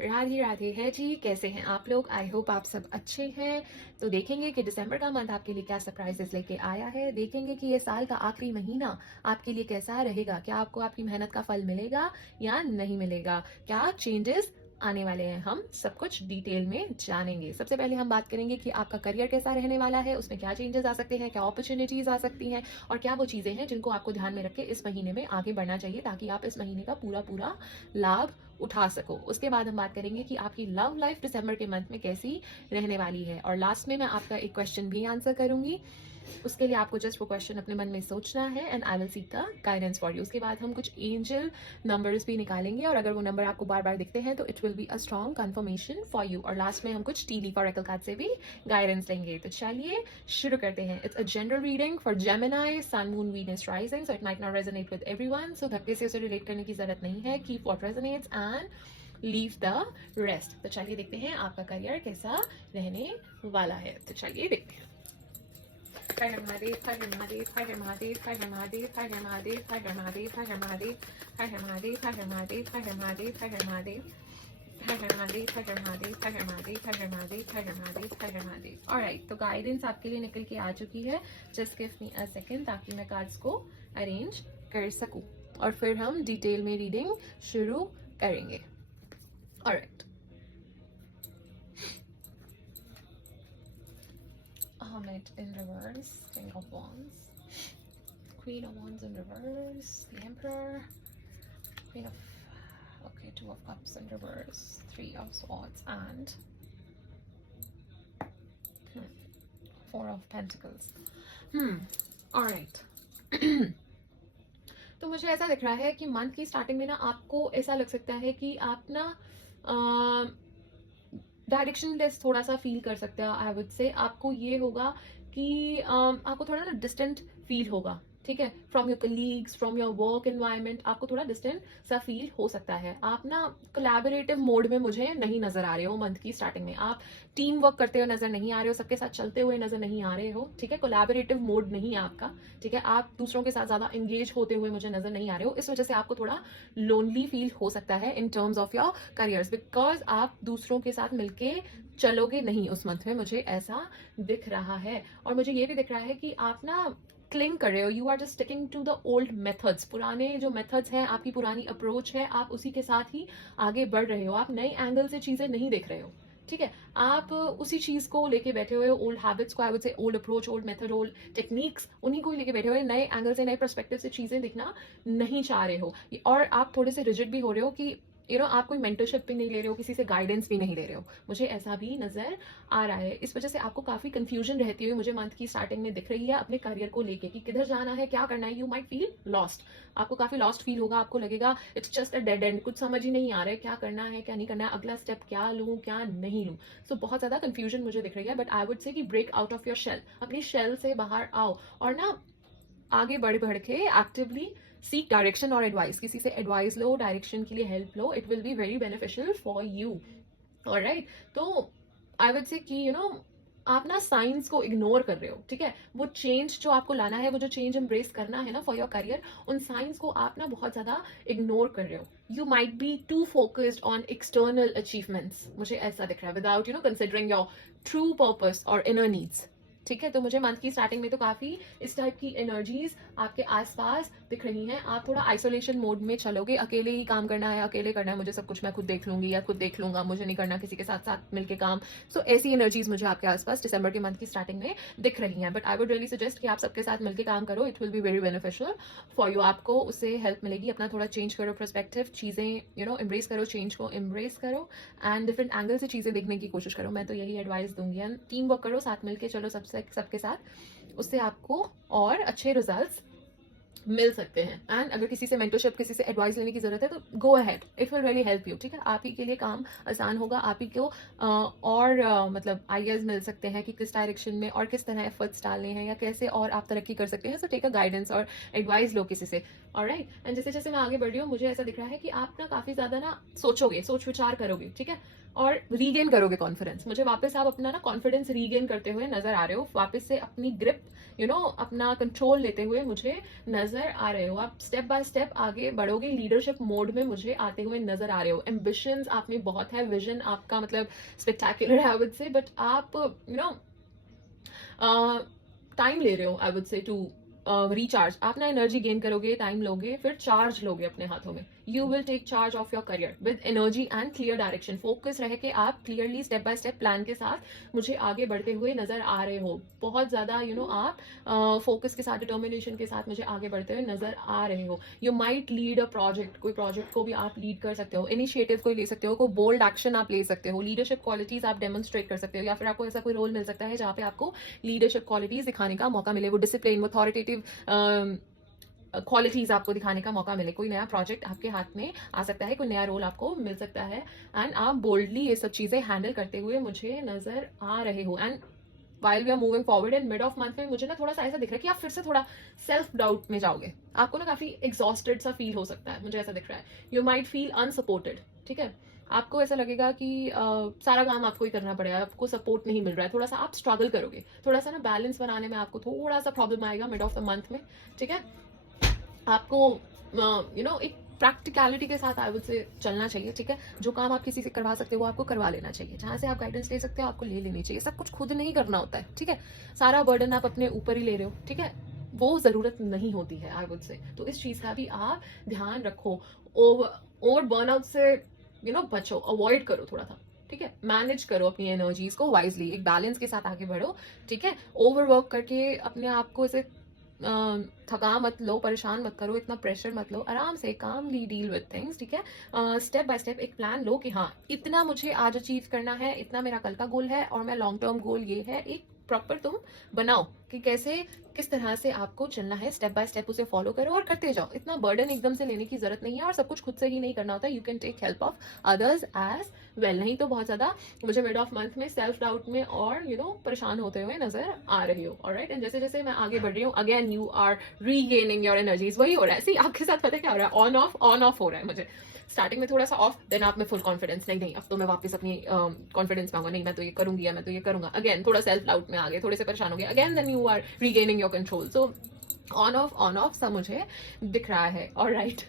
राधे राधे है जी। कैसे हैं आप लोग? आई होप आप सब अच्छे हैं। तो देखेंगे कि दिसंबर का मंथ आपके लिए क्या सरप्राइजेस लेके आया है। देखेंगे कि ये साल का आखिरी महीना आपके लिए कैसा रहेगा। क्या आपको आपकी मेहनत का फल मिलेगा या नहीं मिलेगा? क्या चेंजेस आने वाले हैं, हम सब कुछ डिटेल में जानेंगे। सबसे पहले हम बात करेंगे कि आपका करियर कैसा रहने वाला है, उसमें क्या चेंजेस आ सकते हैं, क्या अपॉर्चुनिटीज आ सकती हैं और क्या वो चीज़ें हैं जिनको आपको ध्यान में रख के इस महीने में आगे बढ़ना चाहिए ताकि आप इस महीने का पूरा पूरा लाभ उठा सको। उसके बाद हम बात करेंगे कि आपकी लव लाइफ दिसंबर के मंथ में कैसी रहने वाली है और लास्ट में मैं आपका एक क्वेश्चन भी आंसर करूंगी। उसके लिए आपको जस्ट वो क्वेश्चन अपने मन में सोचना है and I will seek the guidance for you. उसके बाद हम कुछ एंजल नंबर्स भी निकालेंगे और अगर वो नंबर आपको बार बार दिखते हैं तो it will be a strong confirmation for you. और लास्ट में हम कुछ टी लीफ ऑरेकल कार्ड से भी गाइडेंस लेंगे। तो चलिए शुरू करते हैं। It's a general reading for Gemini, sun, moon, Venus, rising, so it might not resonate with everyone, so धक्के से उसे रिलेट करने की जरूरत नहीं है। Keep what resonates and leave the rest. तो चलिए देखते हैं आपका करियर कैसा रहने वाला है। तो चलिए देखते हैं। हर हर महादेव, हर हर महादेव, हर हर महादेव, हर हर महादेव, हर हर महादेव, हर हर महादेव, हर हर महादेव, हर हर महादेव, हर हर महादेव, हर हर महादेव, हर हर महादेव, हर हर महादेव, हर हर महादेव, हर हर महादेव, हर हर महादेव, हर हर महादेव, हर हर महादेव। ऑलराइट, तो गाइडेंस आपके लिए निकल के आ चुकी है। Just give me a second ताकि मैं कार्ड्स को अरेंज कर सकूं और फिर हम डिटेल में रीडिंग शुरू करेंगे। Alright, Hermit in reverse, King of Wands, Queen of Wands in reverse, the Emperor, Queen of, okay, Two of Cups in reverse, Three of Swords and Four of Pentacles. Alright. तो मुझे ऐसा दिख रहा है कि month की starting में ना आपको ऐसा लग सकता है कि आप ना डायरेक्शन लेस थोड़ा सा फील कर सकते हो। आई वुड से आपको ये होगा कि आपको थोड़ा ना डिस्टेंट फील होगा, ठीक है, from your colleagues, from your work environment. आपको थोड़ा डिस्टेंट सा फील हो सकता है। आप ना कोलैबोरेटिव मोड में मुझे नहीं नजर आ रहे हो मंथ की स्टार्टिंग में। आप टीम वर्क करते हुए नजर नहीं आ रहे हो, सबके साथ चलते हुए नजर नहीं आ रहे हो, ठीक है। कोलैबोरेटिव मोड नहीं है आपका, ठीक है। आप दूसरों के साथ ज्यादा एंगेज होते हुए मुझे नजर नहीं आ रहे हो। इस वजह से आपको थोड़ा लोनली फील हो सकता है in terms of your careers, because आप दूसरों के साथ मिलके चलोगे नहीं उस मंथ में, मुझे ऐसा दिख रहा है। और मुझे ये भी दिख रहा है कि आप ना क्लिंग कर रहे हो, you are just sticking to the old methods. पुराने जो मेथड्स हैं, आपकी पुरानी अप्रोच है, आप उसी के साथ ही आगे बढ़ रहे हो। आप नए एंगल से चीजें नहीं देख रहे हो, ठीक है। आप उसी चीज को लेके बैठे हुए हो, ओल्ड हैबिट्स को, आई वुड से old approach, old method, old techniques, उन्हीं को लेके बैठे हुए। नए एंगल से, नए पर्सपेक्टिव से चीजें दिखना नहीं चाह रहे हो और आप थोड़े से रिजिड भी हो रहे हो कि आप कोई मेंटरशिप भी नहीं ले रहे हो, किसी से गाइडेंस भी नहीं ले रहे हो। मुझे ऐसा भी नजर आ रहा है। इस वजह से आपको काफी कंफ्यूजन रहती हुई मुझे मंथ की स्टार्टिंग में दिख रही है अपने करियर को लेके कि किधर जाना है, क्या करना है। यू माइट फील लॉस्ट, आपको काफी लॉस्ट फील होगा। आपको लगेगा it's just a dead and, कुछ समझ ही नहीं आ रहा है क्या करना है, क्या नहीं करना है, अगला स्टेप क्या लूं, क्या नहीं लूं। सो बहुत ज्यादा कंफ्यूजन मुझे दिख रही है। बट आई वुड से कि break out of your shell, अपनी शेल से बाहर आओ और ना आगे बढ़ बढ़ के एक्टिवली सीक डायरेक्शन और एडवाइस। किसी से एडवाइस लो, डायरेक्शन के लिए हेल्प लो, it will be very beneficial for you. Alright, तो आई वुड से कि आप ना साइंस को इग्नोर कर रहे हो, ठीक है। वो चेंज जो आपको लाना है, वो जो चेंज एम्ब्रेस करना है ना फॉर योर करियर, उन साइंस को आप ना बहुत ज्यादा इग्नोर कर रहे हो। You might be too focused on external achievements, मुझे ऐसा दिख रहा है, without considering your true purpose और इनर नीड्स, ठीक है। तो मुझे मंथ की स्टार्टिंग में तो काफी इस टाइप की एनर्जीज आपके आसपास दिख रही हैं। आप थोड़ा आइसोलेशन मोड में चलोगे, अकेले ही काम करना है, अकेले करना है, मुझे सब कुछ मैं खुद देख लूंगी या खुद देख लूंगा, मुझे नहीं करना किसी के साथ साथ मिलके काम। सो ऐसी एनर्जीज मुझे आपके आसपास दिसंबर के मंथ की स्टार्टिंग में दिख रही हैं। But I would really suggest कि आप सबके साथ मिलकर काम करो, it will be very beneficial for you. आपको उससे हेल्प मिलेगी। अपना थोड़ा चेंज करो पर्सपेक्टिव, चीजें एम्ब्रेस करो, चेंज को एम्ब्रेस करो एंड डिफरेंट एंगल से चीजें देखने की कोशिश करो। मैं तो यही एडवाइस दूंगी। एंड टीम वर्क करो, साथ मिलके चलो सबके साथ, उससे आपको और अच्छे रिजल्ट्स मिल सकते हैं। एंड अगर किसी से मेंटरशिप, किसी से एडवाइस लेने की जरूरत है तो go ahead, it will really help you, ठीक है। आप ही के लिए काम आसान होगा, आप ही को और मतलब आइडियाज मिल सकते हैं कि किस डायरेक्शन में और किस तरह एफर्ट्स डालने हैं या कैसे और आप तरक्की कर सकते हैं। सो टेक अ गाइडेंस और एडवाइस लो किसी से। ऑलराइट। एंड जैसे जैसे मैं आगे बढ़ रही हूँ, मुझे ऐसा दिख रहा है कि आप ना काफी ज्यादा ना सोचोगे, सोच विचार करोगे, ठीक है, और रीगेन करोगे कॉन्फिडेंस। मुझे वापस आप अपना ना कॉन्फिडेंस रीगेन करते हुए नजर आ रहे हो, वापस से अपनी ग्रिप अपना कंट्रोल लेते हुए मुझे नजर आ रहे हो। आप स्टेप बाय स्टेप आगे बढ़ोगे, लीडरशिप मोड में मुझे आते हुए नजर आ रहे हो। एम्बिशंस आप में बहुत है, विजन आपका मतलब स्पेक्टेकुलर है आई वुड से, बट आप टाइम ले रहे हो I would say to recharge. आप ना एनर्जी गेन करोगे, टाइम लोगे, फिर चार्ज लोगे अपने हाथों में। You will take charge of your career with energy and clear direction. Focus रहे कि आप clearly step by step plan के साथ मुझे आगे बढ़ते हुए नजर आ रहे हो। बहुत ज्यादा आप फोकस के साथ, डिटर्मिनेशन के साथ मुझे आगे बढ़ते हुए नजर आ रहे हो। You might lead a project, कोई प्रोजेक्ट को भी आप लीड कर सकते हो, इनिशिएटिव कोई ले सकते हो, कोई बोल्ड एक्शन आप ले सकते हो, लीडरशिप क्वालिटीज आप डेमोन्स्ट्रेट कर सकते हो, या फिर आपको ऐसा कोई रोल मिल सकता है जहाँ पे आपको लीडरशिप क्वालिटीज दिखाने का मौका मिले, वो डिसिप्लिन, वो अथॉरिटेटिव क्वालिटीज आपको दिखाने का मौका मिले। कोई नया प्रोजेक्ट आपके हाथ में आ सकता है, कोई नया रोल आपको मिल सकता है, एंड आप बोल्डली ये सब चीजें हैंडल करते हुए मुझे नजर आ रहे हो। And while we are moving forward in mid of month में मुझे ना थोड़ा सा ऐसा दिख रहा है कि आप फिर से थोड़ा सेल्फ डाउट में जाओगे। आपको ना काफी एग्जॉस्टेड सा फील हो सकता है, मुझे ऐसा दिख रहा है। यू माइट फील अनसपोर्टेड, ठीक है। आपको ऐसा लगेगा कि सारा काम आपको ही करना पड़ेगा, आपको सपोर्ट नहीं मिल रहा है, थोड़ा सा आप स्ट्रगल करोगे, थोड़ा सा ना बैलेंस बनाने में आपको थोड़ा सा प्रॉब्लम आएगा मिड ऑफ द मंथ में, ठीक है। आपको एक प्रैक्टिकलिटी के साथ आई वुड से चलना चाहिए, ठीक है। जो काम आप किसी से करवा सकते हो वो आपको करवा लेना चाहिए, जहां से आप गाइडेंस ले सकते हो आपको ले लेनी चाहिए। सब कुछ खुद नहीं करना होता है, ठीक है। सारा बर्डन आप अपने ऊपर ही ले रहे हो, ठीक है, वो जरूरत नहीं होती है आई वुड से। तो इस चीज का भी आप ध्यान रखो। ओवर बर्नआउट से बचो, अवॉइड करो थोड़ा सा, ठीक है। मैनेज करो अपनी एनर्जीज को वाइजली, एक बैलेंस के साथ आगे बढ़ो, ठीक है। ओवरवर्क करके अपने आप को ऐसे थका मत लो, परेशान मत करो, इतना प्रेशर मत लो, आराम से कामली डील विद थिंग्स, ठीक है। स्टेप बाय स्टेप एक प्लान लो कि हाँ इतना मुझे आज अचीव करना है, इतना मेरा कल का गोल है, और मैं लॉन्ग टर्म गोल ये है। एक प्रॉपर तुम बनाओ कि कैसे, किस तरह से आपको चलना है, स्टेप बाय स्टेप उसे फॉलो करो और करते जाओ। इतना बर्डन एकदम से लेने की जरूरत नहीं है, और सब कुछ खुद से ही नहीं करना होता। You can take help of others as well. नहीं तो बहुत ज्यादा मुझे मिड ऑफ मंथ में सेल्फ डाउट में और परेशान होते हुए नजर आ रही हो, ऑलराइट। एंड जैसे जैसे मैं आगे बढ़ रही हूँ, again you are regaining your energies. वही हो रहा है, सी आपके साथ पता है क्या हो रहा है, ऑन ऑफ हो रहा है मुझे। स्टार्टिंग में थोड़ा सा ऑफ, देन आप में फुल कॉन्फिडेंस, नहीं अब तो मैं वापस अपनी कॉन्फिडेंस पाऊंगा, नहीं मैं तो ये करूंगी या मैं तो ये करूंगा। अगेन थोड़ा सेल्फ डाउट में आ गए, थोड़े से परेशान हो गए, again then you are regaining your control. So on off सा मुझे दिख रहा है, ऑलराइट।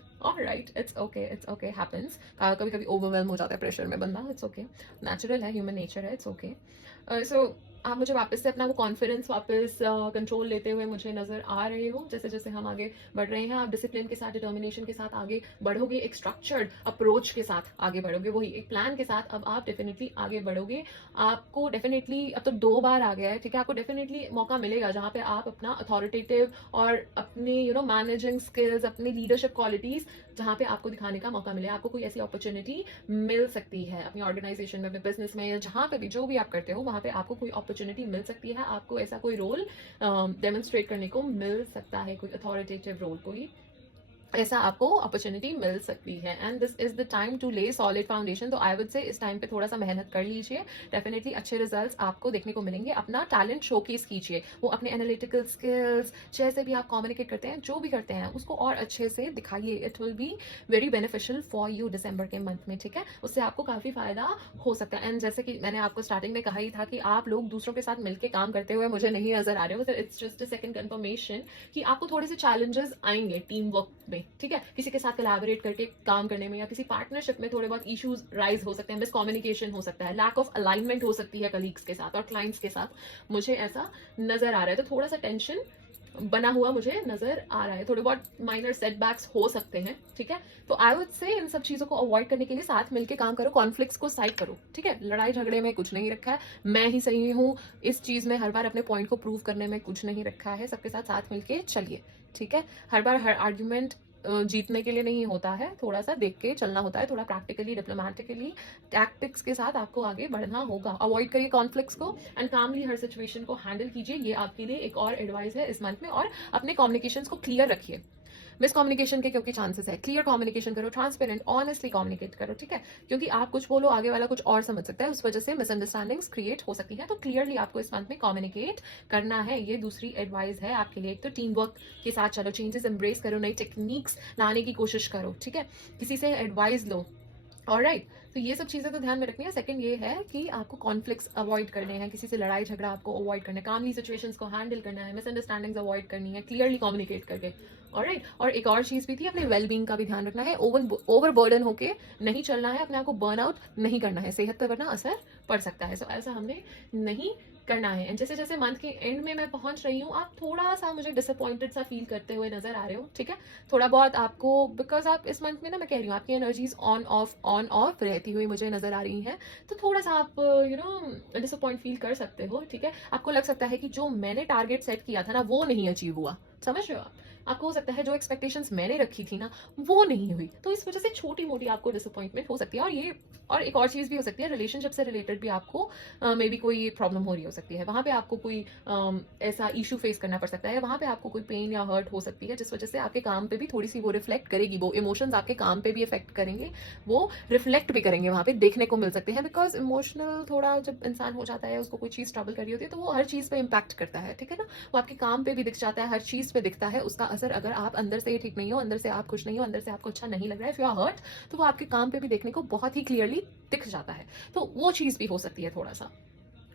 It's okay, happens. कभी कभी ओवरवेलम हो जाता है प्रेशर में बंदा, इट्स ओके, नेचुरल है, ह्यूमन नेचर है, इट्स ओके। सो आप मुझे वापस से अपना वो कॉन्फिडेंस वापस कंट्रोल लेते हुए मुझे नजर आ रहे हो। जैसे जैसे हम आगे बढ़ रहे हैं, आप डिसिप्लिन के साथ, डिटर्मिनेशन के साथ आगे बढ़ोगे, एक स्ट्रक्चर्ड अप्रोच के साथ आगे बढ़ोगे, वही एक प्लान के साथ अब आप डेफिनेटली आगे बढ़ोगे। आपको डेफिनेटली, अब तो 2 बार आ गया है, ठीक है, आपको डेफिनेटली मौका मिलेगा जहां पे आप अपना अथॉरिटेटिव और अपनी मैनेजिंग स्किल्स, अपनी लीडरशिप क्वालिटीज जहां पे आपको दिखाने का मौका मिले। आपको कोई ऐसी अपॉर्चुनिटी मिल सकती है अपनी ऑर्गेनाइजेशन में, अपने बिजनेस में, जहां पे भी जो भी आप करते हो वहां पे आपको कोई अपॉर्चुनिटी मिल सकती है। आपको ऐसा कोई रोल डेमोन्स्ट्रेट करने को मिल सकता है, कोई अथॉरिटेटिव रोल, कोई ऐसा आपको अपॉर्चुनिटी मिल सकती है। And this is the time to lay solid foundation. तो आई वुड से इस टाइम पे थोड़ा सा मेहनत कर लीजिए, डेफिनेटली अच्छे रिजल्ट्स आपको देखने को मिलेंगे। अपना टैलेंट शोकेस कीजिए, वो अपने एनालिटिकल स्किल्स, जैसे भी आप कम्युनिकेट करते हैं, जो भी करते हैं, उसको और अच्छे से दिखाइए। It will be very beneficial for you दिसंबर के मंथ में, ठीक है। उससे आपको काफी फायदा हो सकता है। एंड जैसे कि मैंने आपको स्टार्टिंग में कहा ही था कि आप लोग दूसरों के साथ मिलकर काम करते हुए मुझे नहीं नजर आ रहे हो, it's just a second confirmation कि आपको थोड़े से चैलेंजेस आएंगे टीम वर्क में, ठीक है। किसी के साथ कोलैबोरेट करके काम करने में या किसी पार्टनरशिप में थोड़े बहुत इश्यूज राइज हो सकते हैं, मिसकम्युनिकेशन हो सकता है, लैक ऑफ अलाइनमेंट हो सकती है कलीग्स के साथ और क्लाइंट्स के साथ, मुझे ऐसा नजर आ रहा है। तो थोड़ा सा टेंशन बना हुआ मुझे नजर आ रहा है, थोड़े बहुत माइनर सेटबैक्स हो सकते हैं, ठीक है। तो आई वुड से इन सब चीजों को अवॉइड करने के लिए साथ मिलकर काम करो, कॉन्फ्लिक्ट्स को साइड करो, ठीक है। लड़ाई झगड़े में कुछ नहीं रखा है, मैं ही सही हूँ इस चीज में, हर बार अपने पॉइंट को प्रूव करने में कुछ नहीं रखा है। सबके साथ मिलकर चलिए, ठीक है। हर बार हर आर्ग्यूमेंट जीतने के लिए नहीं होता है, थोड़ा सा देख के चलना होता है, थोड़ा प्रैक्टिकली, डिप्लोमेटिकली, टैक्टिक्स के साथ आपको आगे बढ़ना होगा। अवॉइड करिए कॉन्फ्लिक्ट्स को एंड कामली हर सिचुएशन को हैंडल कीजिए। ये आपके लिए एक और एडवाइस है इस मंथ में। और अपने कम्युनिकेशंस को क्लियर रखिए। मिसकम्युनिकेशन के क्योंकि चांसेस है। क्लियर कम्युनिकेशन करो, ट्रांसपेरेंट ऑनेस्टली कम्युनिकेट करो, ठीक है? क्योंकि आप कुछ बोलो, आगे वाला कुछ और समझ सकता है, उस वजह से मिसअंडरस्टैंडिंग्स क्रिएट हो सकती है। तो क्लियरली आपको इस मंथ में कम्युनिकेट करना है। ये दूसरी एडवाइस है आपके लिए। एक तो टीम वर्क के साथ चलो, चेंजेस एम्ब्रेस करो, नई टेक्निक्स लाने की कोशिश करो, ठीक है? किसी से एडवाइस लो। ऑलराइट, तो ये सब चीज़ें तो ध्यान में रखनी है। सेकंड ये है कि आपको कॉन्फ्लिक्ट्स अवॉइड करने हैं, किसी से लड़ाई झगड़ा आपको अवॉइड करना है, कामली सिचुएशंस को हैंडल करना है, मिसअंडरस्टैंडिंग्स अवॉइड करनी है, क्लियरली कम्युनिकेट करके। ऑलराइट, और एक और चीज़ भी थी, अपने वेलबींग का भी ध्यान रखना है। ओवर बर्डन होके नहीं चलना है, अपने आप को बर्नआउट नहीं करना है, सेहत पर वरना असर पड़ सकता है। सो ऐसा हमने नहीं करना है। एंड जैसे जैसे मंथ के एंड में मैं पहुंच रही हूँ, आप थोड़ा सा मुझे डिसअपॉइंटेड सा फील करते हुए नजर आ रहे हो, ठीक है? थोड़ा बहुत आपको, बिकॉज आप इस मंथ में ना, मैं कह रही हूँ, आपकी एनर्जीज ऑन ऑफ रहती हुई मुझे नजर आ रही हैं। तो थोड़ा सा आप डिसअपॉइंट फील कर सकते हो, ठीक है? आपको लग सकता है कि जो मैंने टारगेट सेट किया था ना, वो नहीं अचीव हुआ। समझ रहे हो आप? आपको हो सकता है जो एक्सपेक्टेशंस मैंने रखी थी ना, वो नहीं हुई। तो इस वजह से छोटी मोटी आपको डिसअपॉइंटमेंट हो सकती है। और एक और चीज़ भी हो सकती है, रिलेशनशिप से रिलेटेड भी आपको मे बी कोई प्रॉब्लम हो रही हो सकती है। वहाँ पे आपको कोई ऐसा इशू फेस करना पड़ सकता है, वहाँ पे आपको कोई पेन या हर्ट हो सकती है, जिस वजह से आपके काम पे भी थोड़ी सी वो रिफ्लेक्ट करेगी। वो इमोशंस आपके काम पे भी इफेक्ट करेंगे, वो रिफ्लेक्ट भी करेंगे, वहाँ पे देखने को मिल सकते हैं। बिकॉज इमोशनल थोड़ा जब इंसान हो जाता है, उसको कोई चीज़ ट्रबल कर रही होती है, तो वो हर चीज़ पे इम्पैक्ट करता है, ठीक है ना? वो आपके काम पे भी दिख जाता है, हर चीज़ पे दिखता है उसका असर। अगर आप अंदर से ठीक नहीं हो, अंदर से आप खुश नहीं हो, अंदर से आपको अच्छा नहीं लग रहा है, इफ यू आर हर्ट, तो वो आपके काम पे भी देखने को बहुत ही क्लियरली दिख जाता है। तो वो चीज़ भी हो सकती है थोड़ा सा।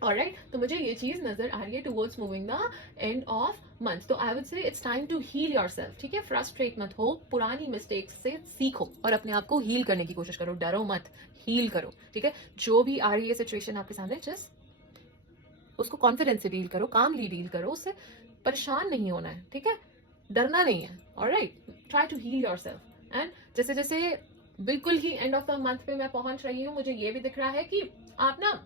ऑलराइट, तो मुझे ये चीज नजर आ रही है towards moving the end of month. तो I would say it's time to heal yourself, ठीक है? फ्रस्ट्रेट मत हो, पुरानी मिस्टेक्स से सीखो और अपने आप को हील करने की कोशिश करो। डरो मत, हील करो, ठीक है? जो भी आ रही है सिचुएशन आपके सामने, जस्ट उसको कॉन्फिडेंस से डील करो, कामली डील करो, उससे परेशान नहीं होना है, ठीक है? डरना नहीं है। Alright, try to heal yourself. And जैसे जैसे बिल्कुल ही एंड ऑफ द मंथ पे मैं पहुंच रही हूँ, मुझे ये भी दिख रहा है कि आप ना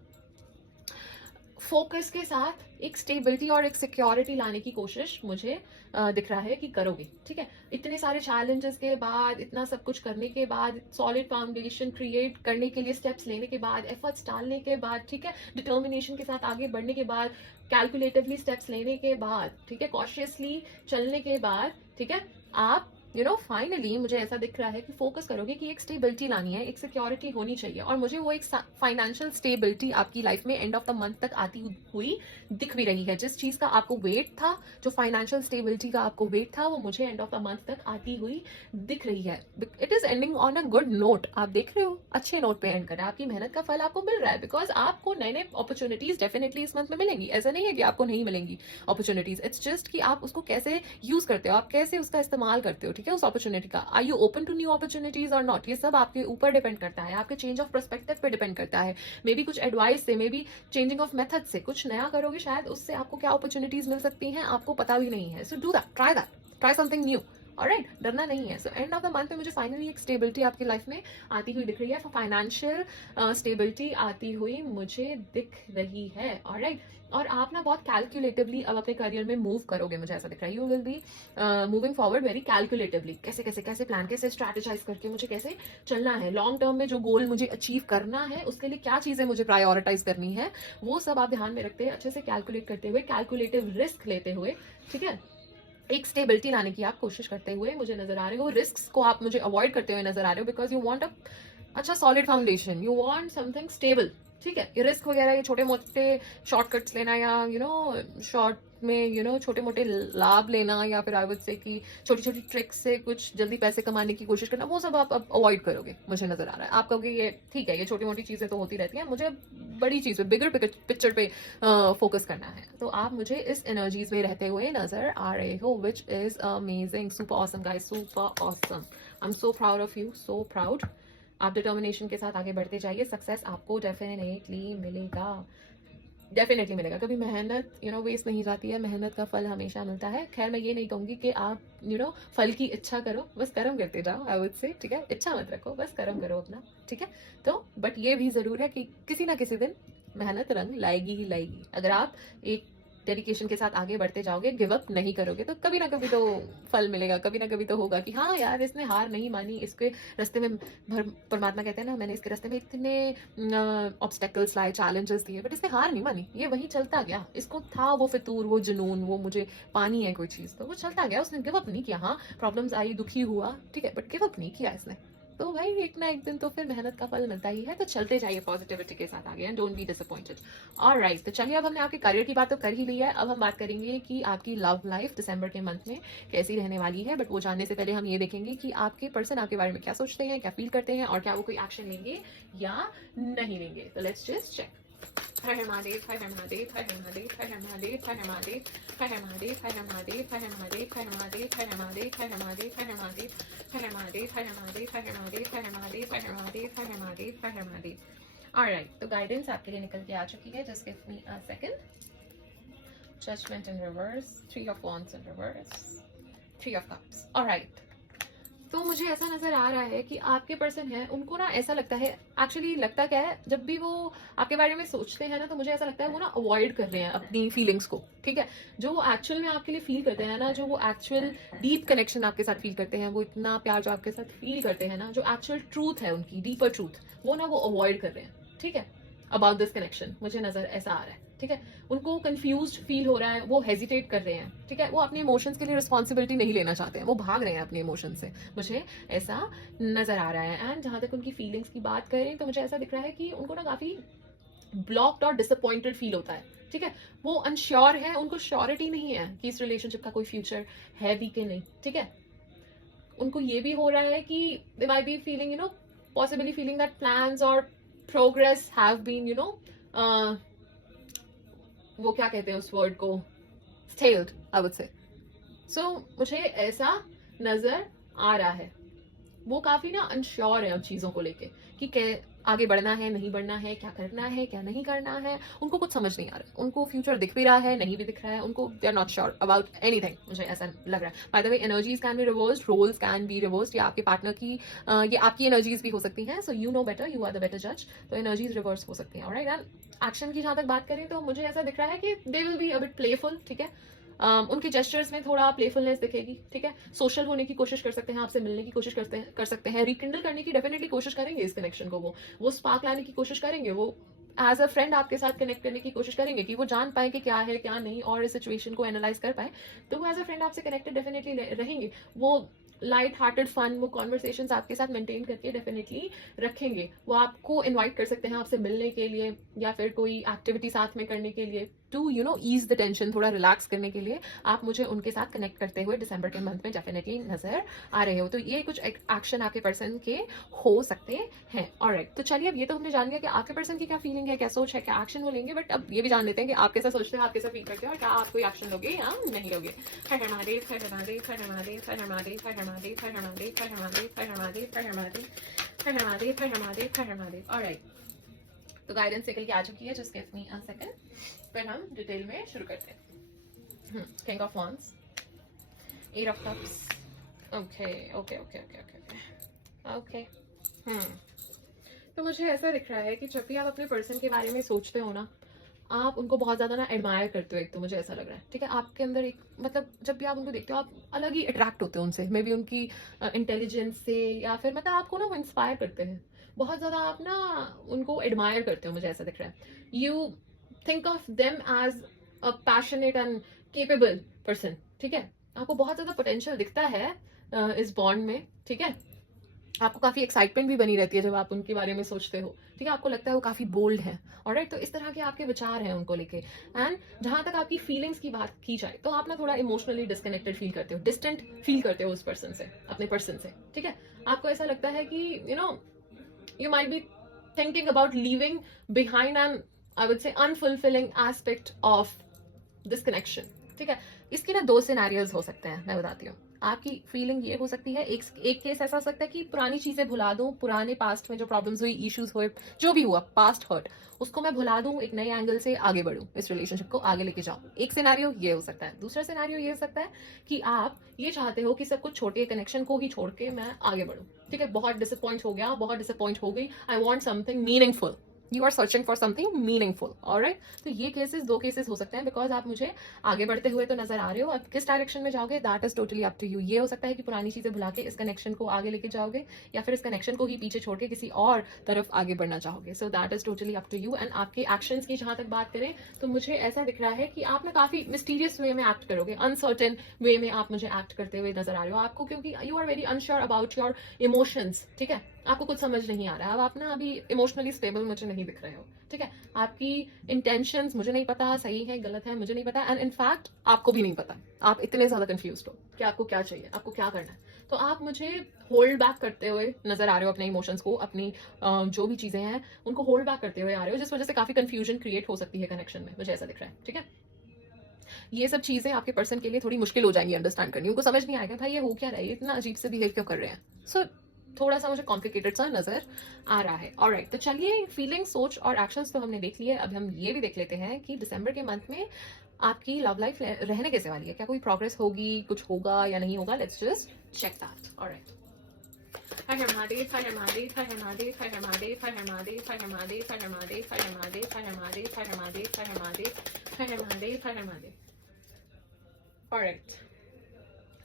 फोकस के साथ एक स्टेबिलिटी और एक सिक्योरिटी लाने की कोशिश मुझे दिख रहा है कि करोगे, ठीक है? इतने सारे चैलेंजेस के बाद, इतना सब कुछ करने के बाद, सॉलिड फाउंडेशन क्रिएट करने के लिए स्टेप्स लेने के बाद, एफर्ट्स डालने के बाद, ठीक है, डिटर्मिनेशन के साथ आगे बढ़ने के बाद, कैलकुलेटिवली स्टेप्स लेने के बाद, ठीक है, कॉशियसली चलने के बाद, ठीक है, आप फाइनली मुझे ऐसा दिख रहा है कि फोकस करोगे कि एक स्टेबिलिटी लानी है, एक सिक्योरिटी होनी चाहिए। और मुझे वो एक फाइनेंशियल स्टेबिलिटी आपकी लाइफ में एंड ऑफ द मंथ तक आती हुई दिख भी रही है। जिस चीज का आपको वेट था, जो फाइनेंशियल स्टेबिलिटी का आपको वेट था, वो मुझे एंड ऑफ द मंथ तक आती हुई दिख रही है। It is ending on a good note. आप देख रहे हो, अच्छे नोट पे एंड कर रहा है, आपकी मेहनत का फल आपको मिल रहा है। बिकॉज आपको नए नए अपॉर्चुनिटीज डेफिनेटली इस मंथ में मिलेंगी। ऐसा नहीं है कि आपको नहीं मिलेंगी अपॉर्चुनिटीज, इट्स जस्ट कि आप उसको कैसे यूज करते हो, आप कैसे उसका इस्तेमाल करते हो, ठीक है? उस अपॉर्चुनिटी का, are you open to new opportunities और नॉट? ये सब आपके ऊपर डिपेंड करता है, आपके चेंज ऑफ पर्सपेक्टिव पे डिपेंड करता है। मे बी कुछ एडवाइस से, maybe changing of method से कुछ नया करोगे, शायद उससे आपको क्या अपॉर्चुनिटीज मिल सकती हैं, आपको पता भी नहीं है। So do that, try something new. Alright, डरना नहीं है। So and of the month में मुझे फाइनली एक स्टेबिलिटी आपकी लाइफ में आती हुई दिख रही है, फाइनेंशियल स्टेबिलिटी आती हुई मुझे दिख रही है। ऑलराइट, और आप ना बहुत कैलकुलेटिवली अब अपने करियर में मूव करोगे, मुझे ऐसा दिख रहा है। You will be moving forward very calculatively. कैसे कैसे कैसे प्लान, कैसे स्ट्रैटेजाइज करके मुझे कैसे चलना है, लॉन्ग टर्म में जो गोल मुझे अचीव करना है, उसके लिए क्या चीजें मुझे प्रायोरिटाइज करनी है, वो सब आप ध्यान में रखते हैं, अच्छे से कैलकुलेट करते हुए, कैलकुलेटिव रिस्क लेते हुए, ठीक है, एक स्टेबिलिटी लाने की आप कोशिश करते हुए मुझे नजर आ रहे हो। रिस्क को आप मुझे अवॉइड करते हुए नजर आ रहे हो, बिकॉज यू वांट अ अच्छा solid foundation, you want something stable, ठीक है? ये रिस्क वगैरह, ये छोटे मोटे शॉर्टकट्स लेना, या शॉर्ट में छोटे मोटे लाभ लेना, या फिर आई वुड से कि छोटी छोटी ट्रिक्स से कुछ जल्दी पैसे कमाने की कोशिश करना, वो सब आप अब अवॉइड करोगे, मुझे नजर आ रहा है। आप कहोगे ये ठीक है, ये छोटी मोटी चीजें तो होती रहती हैं, मुझे बड़ी चीज पे, बिगर पिक्चर पे फोकस करना है। तो आप मुझे इस एनर्जीज में रहते हुए नजर आ रहे हो, which is amazing, super awesome guys, super awesome. I am so proud of you, so proud. आप डिटर्मिनेशन के साथ आगे बढ़ते जाइए, सक्सेस आपको डेफिनेटली मिलेगा, डेफिनेटली मिलेगा। कभी मेहनत वेस्ट नहीं जाती है, मेहनत का फल हमेशा मिलता है। खैर, मैं ये नहीं कहूंगी कि आप फल की इच्छा करो, बस कर्म करते जाओ, आई वुड से, ठीक है? इच्छा मत रखो, बस कर्म करो अपना, ठीक है? तो बट ये भी जरूर है कि किसी ना किसी दिन मेहनत रंग लाएगी ही लाएगी। अगर आप एक डेडिकेशन के साथ आगे बढ़ते जाओगे, गिव अप नहीं करोगे, तो कभी ना कभी तो फल मिलेगा, कभी ना कभी तो होगा कि हाँ यार इसने हार नहीं मानी, इसके रास्ते में परमात्मा कहते हैं ना, मैंने इसके रास्ते में इतने ऑब्स्टेकल्स लाए, चैलेंजेस दिए, बट इसने हार नहीं मानी, ये वहीं चलता गया, इसको था वो फितूर, वो जुनून, वो मुझे पानी है कोई चीज़, तो वो चलता गया, उसने गिव अप नहीं किया। हाँ प्रॉब्लम्स आई, दुखी हुआ, ठीक है, बट गिव अप नहीं किया इसने। तो भाई एक ना एक दिन तो फिर मेहनत का फल मिलता ही है, तो चलते जाइए पॉजिटिविटी के साथ आगे, and don't be disappointed. Alright, तो चलिए अब हमने आपके करियर की बात तो कर ही ली है, अब हम बात करेंगे कि आपकी लव लाइफ दिसंबर के मंथ में कैसी रहने वाली है। बट वो जानने से पहले हम ये देखेंगे कि आपके पर्सन आपके बारे में क्या सोचते हैं, क्या फील करते हैं, और क्या वो कोई एक्शन लेंगे या नहीं लेंगे। तो let's just check. Har Har Mahadev, Har Har Mahadev, Har Har Mahadev, Har Har Mahadev, Har Har Mahadev, Har Har Mahadev, Har Har Mahadev, Har Har Mahadev, Har Har Mahadev, Har Har Mahadev, Har Har Mahadev, Har Har Mahadev, Har Har Mahadev, Har Har Mahadev, Har Har Mahadev, Har Har Mahadev, Har Har Mahadev, Har Har Mahadev, Har Har Mahadev. Alright, तो गाइडेंस आपके लिए निकल के आ चुकी है। Just give me a second. Judgement in reverse, 3 of wands in reverse, 3 of cups. Alright, तो मुझे ऐसा नजर आ रहा है कि आपके पर्सन है, उनको ना ऐसा लगता है, एक्चुअली लगता क्या है, जब भी वो आपके बारे में सोचते हैं ना, तो मुझे ऐसा लगता है वो ना अवॉइड कर रहे हैं अपनी फीलिंग्स को, ठीक है। जो वो एक्चुअल में आपके लिए फील करते हैं ना, जो वो एक्चुअल डीप कनेक्शन आपके साथ फील करते हैं, वो इतना प्यार जो आपके साथ फील करते हैं ना, जो एक्चुअल ट्रूथ है उनकी, डीपर ट्रूथ, वो ना वो अवॉइड कर रहे हैं, ठीक है, अबाउट दिस कनेक्शन। मुझे नजर ऐसा आ रहा है, ठीक है। उनको कंफ्यूज्ड फील हो रहा है, वो हेजिटेट कर रहे हैं, ठीक है, वो अपने इमोशंस के लिए रिस्पॉन्सिबिलिटी नहीं लेना चाहते हैं, वो भाग रहे हैं अपने इमोशंस से, मुझे ऐसा नजर आ रहा है। एंड जहां तक उनकी फीलिंग्स की बात करें तो मुझे ऐसा दिख रहा है कि उनको ना काफी ब्लॉक्ड और डिसअपॉइंटेड फील होता है, ठीक है। वो अनश्योर है, उनको श्योरिटी नहीं है कि इस रिलेशनशिप का कोई फ्यूचर है भी कि नहीं, ठीक है। उनको ये भी हो रहा है कि they might be feeling, possibly feeling that plans or progress have been, वो क्या कहते हैं उस वर्ड को, stalled, I would say. So मुझे ऐसा नजर आ रहा है, वो काफी ना अनश्योर है उन चीजों को लेके कि आगे बढ़ना है, नहीं बढ़ना है, क्या करना है, क्या नहीं करना है, उनको कुछ समझ नहीं आ रहा है। उनको फ्यूचर दिख भी रहा है, नहीं भी दिख रहा है, उनको they are not sure about anything, मुझे ऐसा लग रहा है। By the way, energies can be reversed, roles can be reversed, या आपके पार्टनर की ये आपकी एनर्जीज भी हो सकती हैं, so you know better, you are the better जज, तो एनर्जीज रिवर्स हो सकती हैं। ऑलराइट, एंड एक्शन की जहां तक बात करें तो मुझे ऐसा दिख रहा है कि they will be a bit playful, ठीक है। उनके जेस्चर्स में थोड़ा प्लेफुलनेस दिखेगी, ठीक है। सोशल होने की कोशिश कर सकते हैं, आपसे मिलने की कोशिश कर सकते हैं, रिकिंडल करने की डेफिनेटली कोशिश करेंगे इस कनेक्शन को, वो स्पार्क लाने की कोशिश करेंगे, वो एज अ फ्रेंड आपके साथ कनेक्ट करने की कोशिश करेंगे कि वो जान पाए कि क्या है क्या नहीं, और इस सिचुएशन को एनालाइज कर पाए, तो वो एज अ फ्रेंड आपसे कनेक्टेड डेफिनेटली रहेंगे। वो लाइट हार्टेड फन, वो कॉन्वर्सेशंस आपके साथ मेंटेन करके डेफिनेटली रखेंगे। वो आपको इनवाइट कर सकते हैं आपसे मिलने के लिए, या फिर कोई एक्टिविटी साथ में करने के लिए, टू ईज द टेंशन, थोड़ा रिलैक्स करने के लिए आप मुझे उनके साथ कनेक्ट करते हुए दिसंबर के मंथ में डेफिनेटली नजर आ रहे हो। तो ये कुछ एक्शन आपके पर्सन के हो सकते हैं। ऑलराइट, तो चलिए अब ये तो हमने जान लिया कि आपके पर्सन की क्या फीलिंग है, क्या सोच है, क्या एक्शन वो लेंगे, बट अब ये भी जान लेते हैं कि आप कैसा सोचते हैं, आप कैसा फील करते हैं, और क्या आप कोई एक्शन लोगे या नहीं लोगे। हर हर महादेव, हर हर महादेव, हर हर महादेव, हर हर महादेव, हर हर महादेव, हर हर महादेव, हर हर महादेव, हर हर महादेव, हर हर महादेव, हर हर महादेव, हर हर महादेव, हर हर महादेव। ऑलराइट, तो गाइडेंस निकल के आ चुकी है, just give me a second, फिर हम डिटेल में शुरू करते हैं। King of wands, 8 of cups, okay okay okay okay okay okay. तो मुझे ऐसा दिख रहा है कि जब भी आप अपने पर्सन के बारे में सोचते हो ना, आप उनको बहुत ज्यादा ना एडमायर करते हो, एक तो मुझे ऐसा लग रहा है, ठीक है। आपके अंदर एक मतलब जब भी आप उनको देखते हो आप अलग ही अट्रैक्ट होते हो उनसे, मे बी उनकी इंटेलिजेंस से, या फिर मतलब आपको ना वो इंस्पायर करते हैं बहुत ज्यादा, आप ना उनको एडमायर करते हो, मुझे ऐसा दिख रहा है। You think of them as a passionate and capable person, ठीक है। आपको बहुत ज्यादा पोटेंशियल दिखता है इस बॉन्ड में, ठीक है। आपको काफी एक्साइटमेंट भी बनी रहती है जब आप उनके बारे में सोचते हो, ठीक है। आपको लगता है वो काफी बोल्ड है, ऑलराइट। तो इस तरह के आपके विचार हैं उनको लेके। एंड जहां तक आपकी फीलिंग्स की बात की जाए तो आप ना थोड़ा इमोशनली डिस्कनेक्टेड फील करते हो, डिस्टेंट फील करते हो उस पर्सन से, अपने पर्सन से, ठीक है। आपको ऐसा लगता है कि you might be thinking about leaving behind an, I would say, unfulfilling aspect of this connection, ठीक है। इसके ना 2 सिनेरियोज हो सकते हैं, मैं बताती हूँ। आपकी फीलिंग ये हो सकती है, एक केस ऐसा हो सकता है कि पुरानी चीजें भुला दूं, पुराने पास्ट में जो प्रॉब्लम्स हुई, इश्यूज हुए, जो भी हुआ, पास्ट हर्ट, उसको मैं भुला दूं, एक नए एंगल से आगे बढ़ूं, इस रिलेशनशिप को आगे लेके जाऊं। एक सिनेरियो ये हो सकता है। दूसरा सिनेरियो ये हो सकता है कि आप ये चाहते हो कि सब कुछ छोटे कनेक्शन को ही छोड़ के मैं आगे बढ़ूं, ठीक है। बहुत डिसअपॉइंट हो गया, बहुत डिसअपॉइंट हो गई, I want something meaningful, you are searching for something meaningful, alright. तो ये केसेस, दो केसेस हो सकते हैं, बिकॉज आप मुझे आगे बढ़ते हुए तो नजर आ रहे हो, आप किस डायरेक्शन में जाओगे that is totally up to you. ये हो सकता है कि पुरानी चीजें भुला के इस कनेक्शन को आगे लेके जाओगे, या फिर इस कनेक्शन को ही पीछे छोड़ के किसी और तरफ आगे बढ़ना चाहोगे। So that is totally up to you. And आपके एक्शंस की जहां तक बात करें तो मुझे ऐसा दिख रहा है कि आप ना काफी मिस्टीरियस वे में एक्ट करोगे, अनसर्टेन वे में आप मुझे एक्ट करते हुए नजर आ रहे हो। आपको क्योंकि you are very unsure about your emotions, ठीक है, आपको कुछ समझ नहीं आ रहा है, अब आप ना अभी इमोशनली स्टेबल मुझे नहीं दिख रहे हो, ठीक है। आपकी इंटेंशंस मुझे नहीं पता सही है गलत है, मुझे नहीं पता, एंड इनफैक्ट आपको भी नहीं पता, आप इतने ज्यादा कंफ्यूज हो कि आपको क्या चाहिए, आपको क्या करना है। तो आप मुझे होल्ड बैक करते हुए नजर आ रहे हो अपने इमोशंस को, अपनी जो भी चीजें हैं उनको होल्ड बैक करते हुए आ रहे हो, जिस वजह से काफी कंफ्यूजन क्रिएट हो सकती है कनेक्शन में, मुझे ऐसा दिख रहा है, ठीक है। ये सब चीजें आपके पर्सन के लिए थोड़ी मुश्किल हो जाएंगी अंडरस्टैंड करनी, उनको समझ नहीं आएगा भाई ये हो क्या रहा है, इतना अजीब से बिहेव क्यों कर रहे हैं। सो थोड़ा सा मुझे कॉम्प्लिकेटेड सा नजर आ रहा है। ऑलराइट, तो चलिए फीलिंग, सोच और एक्शंस तो हमने देख लिए, अब हम ये भी देख लेते हैं कि दिसंबर के मंथ में आपकी लव लाइफ रहने कैसे वाली है, क्या कोई प्रोग्रेस होगी, कुछ होगा या नहीं होगा। Let's just check that. Alright, Har Har Mahadev, Har Har Mahadev, Har Har Mahadev, Har Har Mahadev, Har Har Mahadev, Har Har Mahadev, Har Har Mahadev, Har Har Mahadev, Har Har Mahadev, Har Har Mahadev, Har Har Mahadev, Har Har Mahadev, Har Har Mahadev. Alright,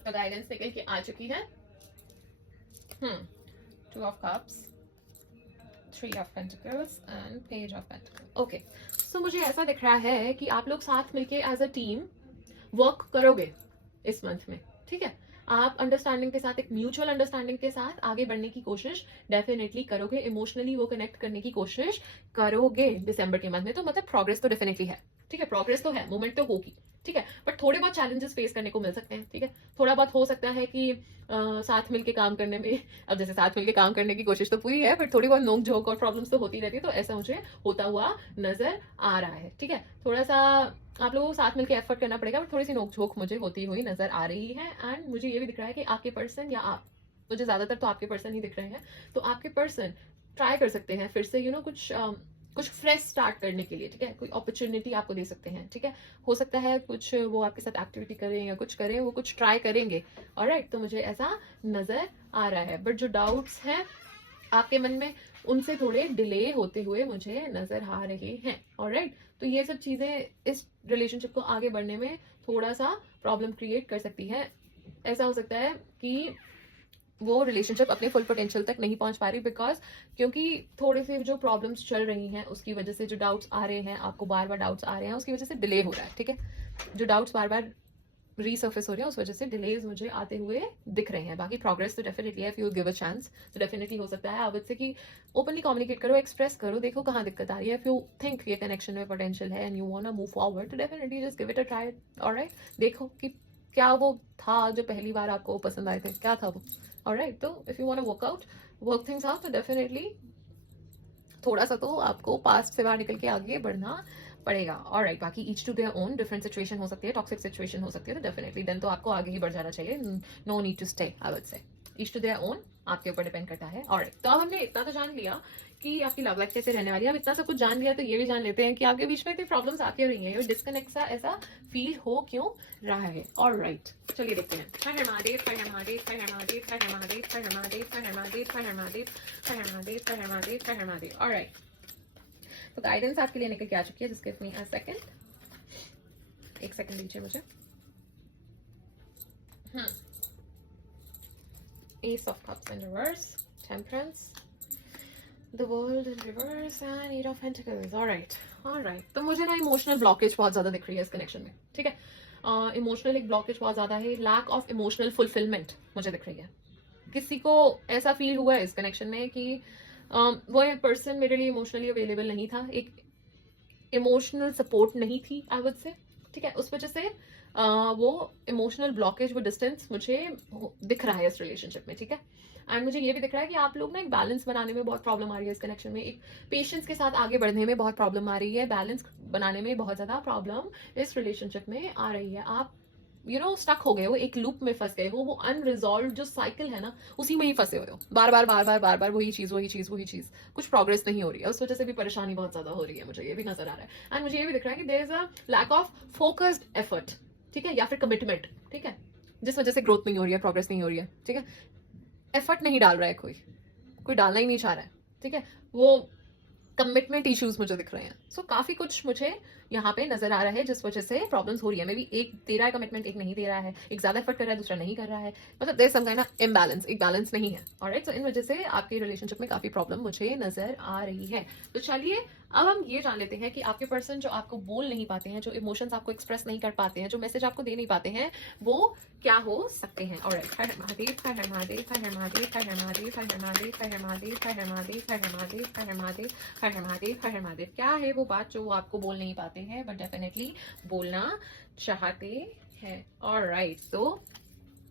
तो गाइडेंस निकल के आ चुकी है। Two of Cups, Three of Pentacles and Page of Pentacles. Okay, so मुझे ऐसा दिख रहा है कि आप लोग साथ मिलके एज अ टीम वर्क करोगे इस मंथ में, ठीक है। आप अंडरस्टैंडिंग के साथ, एक म्यूचुअल अंडरस्टैंडिंग के साथ आगे बढ़ने की कोशिश डेफिनेटली करोगे, इमोशनली वो कनेक्ट करने की कोशिश करोगे दिसंबर के मंथ में। तो मतलब प्रोग्रेस तो डेफिनेटली है, ठीक है, प्रोग्रेस तो है, मूवमेंट तो होगी, ठीक है, बट थोड़े बहुत चैलेंजेस फेस करने को मिल सकते हैं, ठीक है। थोड़ा बहुत हो सकता है कि साथ मिलके काम करने में, अब जैसे साथ मिलके काम करने की कोशिश तो पूरी है, बट थोड़ी बहुत नोक झोंक और प्रॉब्लम्स तो होती रहती है, तो ऐसा मुझे होता हुआ नजर आ रहा है, ठीक है। थोड़ा सा आप लोगों को साथ मिलकर एफर्ट करना पड़ेगा, बट थोड़ी सी नोक झोंक मुझे होती हुई नजर आ रही है। एंड मुझे ये भी दिख रहा है कि आपके पर्सन, या आप, मुझे ज्यादातर तो आपके पर्सन ही दिख रहे हैं, तो आपके पर्सन ट्राई कर सकते हैं फिर से कुछ फ्रेश स्टार्ट करने के लिए, ठीक है, कोई अपॉर्चुनिटी आपको दे सकते हैं, ठीक है। हो सकता है कुछ वो आपके साथ एक्टिविटी करें या कुछ करें, वो कुछ ट्राई करेंगे। ऑलराइट, तो मुझे ऐसा नजर आ रहा है, बट जो डाउट्स हैं आपके मन में उनसे थोड़े डिले होते हुए मुझे नजर आ रहे हैं। ऑलराइट, तो ये सब चीजें इस रिलेशनशिप को आगे बढ़ने में थोड़ा सा प्रॉब्लम क्रिएट कर सकती है। ऐसा हो सकता है कि वो रिलेशनशिप अपने फुल पोटेंशियल तक नहीं पहुंच पा रही, बिकॉज क्योंकि थोड़े से जो प्रॉब्लम्स चल रही हैं उसकी वजह से, जो डाउट्स आ रहे हैं, आपको बार बार डाउट्स आ रहे हैं, उसकी वजह से डिले हो रहा है, ठीक है। जो डाउट्स बार बार रीसर्फेस हो रहे हैं उस वजह से डिलेज मुझे आते हुए दिख रहे हैं। बाकी प्रोग्रेस तो डेफिनेटली है, if you give a chance तो डेफिनेटली हो सकता है। आवत से कि ओपनली कम्युनिकेट करो, एक्सप्रेस करो, देखो कहाँ दिक्कत आ रही है। इफ यू थिंक ये कनेक्शन में पोटेंशियल है and you want to move forward, तो definitely just give it a try. Alright, देखो कि क्या वो था जो पहली बार आपको पसंद आए थे, क्या था वो। ऑलराइट, तो if you want to work things out, तो डेफिनेटली थोड़ा सा तो आपको पास्ट से बाहर निकल के आगे बढ़ना पड़ेगा। ऑलराइट, बाकी each to their own, different situation हो सकती है, टॉक्सिक सिचुएशन हो सकती है, तो डेफिनेटली देन तो आपको आगे ही बढ़ जाना चाहिए। No need to stay, I would say each to their own, आपके ऊपर डिपेंड करता है। ऑलराइट, तो अब हमने इतना तो जान लिया कि आपकी लव लाइफ कैसे रहने वाली है। अब इतना सब कुछ जान लिया तो ये भी जान लेते हैं कि आपके बीच में इतनी प्रॉब्लम्स आ क्यों रही हैं, ये डिस्कनेक्ट सा ऐसा फील हो क्यों रहा है। ऑलराइट, चलिए देखते हैं। हर हर महादेव, हर हर महादेव, हर हर महादेव, हर हर महादेव, हर हर महादेव, हर हर महादेव, हर हर महादेव, हर हर महादेव, हर हर महादेव, हर हर महादेव। ऑलराइट, तो गाइडेंस आपके लिए निकल के आ चुकी है। Just give me a second, एक सेकंड दीजिए मुझे। Ace of cups in reverse, temperance, the world in reverse and eight of pentacles. Alright, तो मुझे ना इमोशनल ब्लॉकेज बहुत ज्यादा दिख रही है इस कनेक्शन में, ठीक है। इमोशनल एक ब्लॉकेज बहुत ज्यादा है, लैक ऑफ इमोशनल फुलफिलमेंट मुझे दिख रही है। किसी को ऐसा फील हुआ है इस कनेक्शन में कि वो पर्सन मेरे लिए इमोशनली अवेलेबल नहीं था, एक इमोशनल सपोर्ट नहीं थी, आई वुड से, ठीक है। उस वजह से वो इमोशनल ब्लॉकेज, वो डिस्टेंस मुझे दिख रहा है इस रिलेशनशिप में, ठीक है। एंड मुझे ये भी दिख रहा है कि आप लोग ना एक बैलेंस बनाने में बहुत प्रॉब्लम आ रही है इस कनेक्शन में, एक पेशेंस के साथ आगे बढ़ने में बहुत प्रॉब्लम आ रही है, बैलेंस बनाने में बहुत ज्यादा प्रॉब्लम इस रिलेशनशिप में आ रही है। आप स्टक हो गए हो, एक लूप में फंस गए हो, वो अनरिजॉल्व जो साइकिल है ना उसी में ही फंसे हुए हो, बार बार वही चीज, कुछ प्रोग्रेस नहीं हो रही है, उस वजह से भी परेशानी बहुत ज्यादा हो रही है, मुझे ये भी नजर आ रहा है। एंड मुझे ये भी दिख रहा है कि there is a lack of focused effort, ठीक है, या फिर कमिटमेंट, ठीक है, जिस वजह से ग्रोथ नहीं हो रही है, प्रोग्रेस नहीं हो रही है, ठीक है। एफर्ट नहीं डाल रहा है कोई डालना ही नहीं चाह रहा है, ठीक है। वो कमिटमेंट इश्यूज मुझे दिख रहे हैं। सो काफी कुछ मुझे यहाँ पे नजर आ रहा है जिस वजह से प्रॉब्लम्स हो रही है। मे बी एक दे रहा है कमिटमेंट, एक नहीं दे रहा है, एक ज्यादा एफर्ट कर रहा है, दूसरा नहीं कर रहा है, मतलब there some kind of imbalance, एक बैलेंस नहीं है। ऑलराइट, सो इन वजह से आपके रिलेशनशिप में काफी प्रॉब्लम मुझे नजर आ रही है। तो चलिए अब हम ये जान लेते हैं कि आपके पर्सन जो आपको बोल नहीं पाते हैं, जो इमोशंस आपको एक्सप्रेस नहीं कर पाते हैं, जो मैसेज आपको दे नहीं पाते हैं, वो क्या हो सकते हैं। ऑलराइट, हर हर महादेव, हर हर महादेव, हर हर महादेव, हर हर महादेव, हर हर महादेव, हर हर महादेव, हर हर महादेव, हर हर महादेव, हर हर महादेव, हर हर महादेव, हर हर महादेव। क्या है वो बात जो वो आपको बोल नहीं पाते हैं बट डेफिनेटली बोलना चाहते हैं। ऑलराइट, सो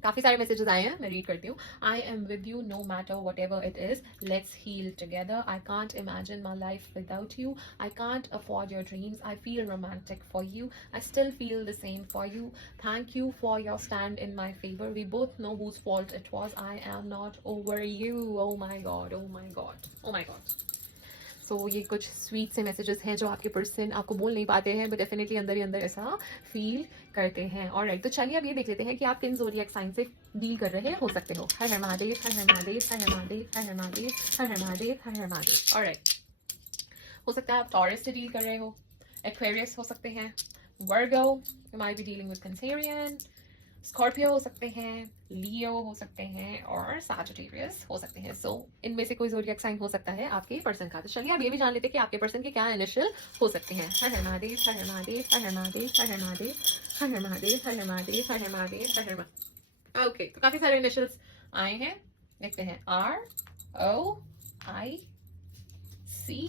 काफी सारे मैसेजेस आए हैं, मैं रीड करती हूँ। I am with you no matter whatever it is, let's heal together, I can't imagine my life without you, I can't afford your dreams, I feel romantic for you, I still feel the same for you, thank you for your stand in my favour, we both know whose fault it was, I am not over you, oh my God, oh my God, oh my God. सो ये कुछ sweet से messages हैं जो आपके person आपको बोल नहीं पाते हैं बट डेफिनेटली अंदर ही अंदर ऐसा फील करते हैं। ऑलराइट, तो चलिए अब ये देख लेते हैं कि आप किन ज़ोडिएक साइन से डील कर रहे हो सकते हो। हर हर महादेव, हर हर महादेव, हर हर महादेव, हर हर महादेव, हर हर महादेव, हर हर महादेव। ऑलराइट, हो सकता है आप टॉरस से डील कर रहे हो, एक्वेरियस हो सकते हैं, Virgo, you might be dealing with Cancerian, Scorpio हो सकते हैं, लियो हो सकते हैं और सैजिटेरियस हो सकते हैं। सो इनमें से कोई ज़ोडिएक साइन हो सकता है आपके पर्सन का। तो चलिए अब ये भी जान लेते हैं कि आपके पर्सन के क्या इनिशियल हो सकते हैं। हर हर महादेव, हर हर महादेव, हर हर महादेव, हर हर महादेव, हर हर महादेव, हर हर महादेव, हर हर महादेव, हर हर महादेव। ओके, तो काफी सारे इनिशियल्स आए हैं, देखते हैं। ROIC, CMLTVKGEANY,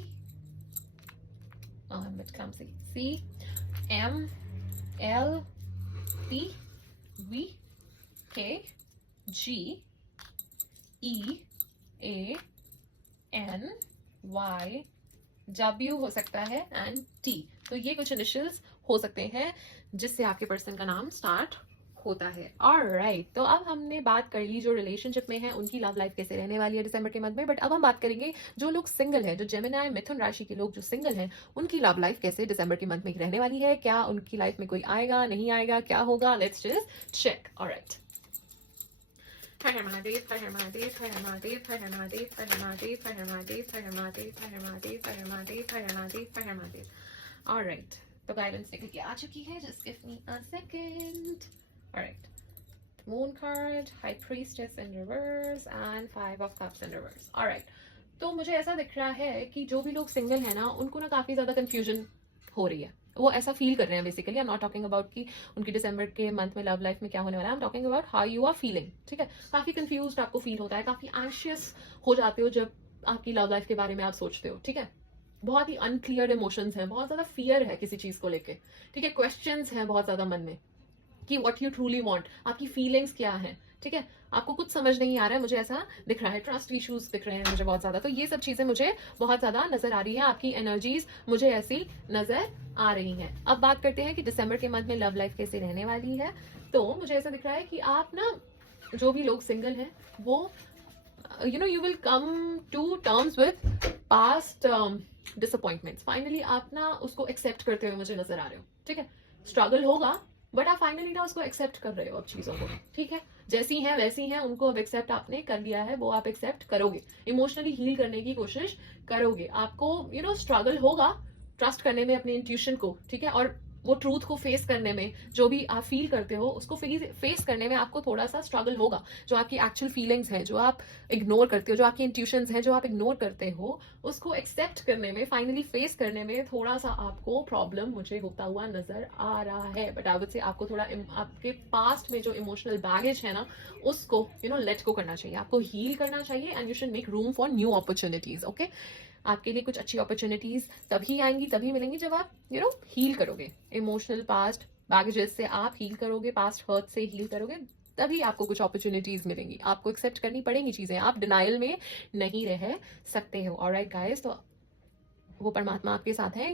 W हो सकता है एंड T। तो ये कुछ इनिशियल्स हो सकते हैं जिससे आपके पर्सन का नाम स्टार्ट होता है। ऑलराइट, तो अब हमने बात कर ली जो रिलेशनशिप में है उनकी लव लाइफ कैसे रहने वाली है दिसंबर के मंथ में। बट अब हम बात करेंगे जो लोग सिंगल हैं, जो जेमिनी मिथुन राशि के लोग जो सिंगल हैं, उनकी लव लाइफ कैसे दिसंबर के मंथ में रहने वाली है। क्या उनकी लाइफ में कोई आएगा, नहीं आएगा, क्या होगा, let's just check. Alright, Har Har Mahadev, Har Har Mahadev, Har Har Mahadev, Har Har Mahadev, Har Har Mahadev, Har Har Mahadev, Har Har Mahadev, Har Har Mahadev, Har Har Mahadev, Har Har Mahadev, Har Har Mahadev. Alright, तो गाइडेंस निकल के आ चुकी है, just give me a second. Alright, Moon card, High Priestess in reverse and 5 of Cups in reverse. Alright, तो मुझे ऐसा दिख रहा है कि जो भी लोग सिंगल है ना, उनको ना काफी ज्यादा कंफ्यूजन हो रही है, वो ऐसा फील कर रहे हैं basically. I am not talking about कि उनकी दिसंबर के मंथ में लव लाइफ में क्या होने वाला है, I am talking about how you are feeling. ठीक है, काफी कंफ्यूज्ड आपको फील होता है, काफी एंशियस हो जाते हो जब आपकी लव लाइफ के बारे में आप सोचते हो। ठीक है, बहुत ही अनक्लियर इमोशंस हैं, बहुत ज्यादा फियर है किसी चीज को लेके। ठीक है, क्वेश्चंस हैं बहुत ज्यादा मन में कि व्हाट यू ट्रूली वांट, आपकी फीलिंग्स क्या है। ठीक है, आपको कुछ समझ नहीं आ रहा है, मुझे ऐसा दिख रहा है। ट्रस्ट इश्यूज दिख रहे हैं मुझे बहुत ज्यादा। तो ये सब चीजें मुझे बहुत ज्यादा नजर आ रही है, आपकी एनर्जीज मुझे ऐसी नजर आ रही हैं। अब बात करते हैं कि दिसंबर के मंथ में लव लाइफ कैसे रहने वाली है। तो मुझे ऐसा दिख रहा है कि आप ना, जो भी लोग सिंगल हैं, वो you will come to terms with past disappointments. Finally आप ना उसको एक्सेप्ट करते हुए मुझे नजर आ रहे हो। ठीक है, स्ट्रगल होगा बट आप फाइनली ना उसको एक्सेप्ट कर रहे हो अब चीजों को। ठीक है, जैसी हैं वैसी हैं, उनको अब एक्सेप्ट आपने कर लिया है, वो आप एक्सेप्ट करोगे, इमोशनली हील करने की कोशिश करोगे। आपको स्ट्रगल होगा ट्रस्ट करने में अपने इंट्यूशन को। ठीक है, और वो ट्रूथ को फेस करने में, जो भी आप फील करते हो उसको फेस करने में आपको थोड़ा सा स्ट्रगल होगा। जो आपकी एक्चुअल फीलिंग्स हैं, जो आप इग्नोर करते हो, जो आपकी इंट्यूशंस हैं जो आप इग्नोर करते हो, उसको एक्सेप्ट करने में, फाइनली फेस करने में थोड़ा सा आपको प्रॉब्लम मुझे होता हुआ नजर आ रहा है। बट आई वुड से आपको थोड़ा आपके पास्ट में जो इमोशनल बैगेज है ना, उसको लेट गो करना चाहिए, आपको हील करना चाहिए and you should make room for new opportunities. Okay, आपके लिए कुछ अच्छी अपॉर्चुनिटीज तभी आएंगी, तभी मिलेंगी जब आप हील करोगे। इमोशनल पास्ट बैगेजेस से आप हील करोगे, पास्ट हर्ट से हील करोगे, तभी आपको कुछ अपॉर्चुनिटीज मिलेंगी। आपको एक्सेप्ट करनी पड़ेंगी चीजें, आप डिनाइल में नहीं रह सकते हो। ऑलराइट गाइस, तो वो परमात्मा आपके साथ है,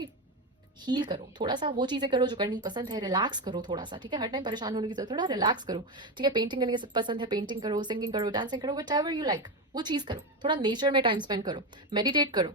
हील करो, थोड़ा सा वो चीजें करो जो करनी पसंद है, रिलैक्स करो थोड़ा सा। ठीक है, हर टाइम परेशान होने की जरूरत, थोड़ा रिलैक्स करो। ठीक है, पेंटिंग करने की पसंद है, पेंटिंग करो, सिंगिंग करो, डांसिंग करो, व्हाटएवर यू लाइक, वो चीज करो। थोड़ा नेचर में टाइम स्पेंड करो, मेडिटेट करो।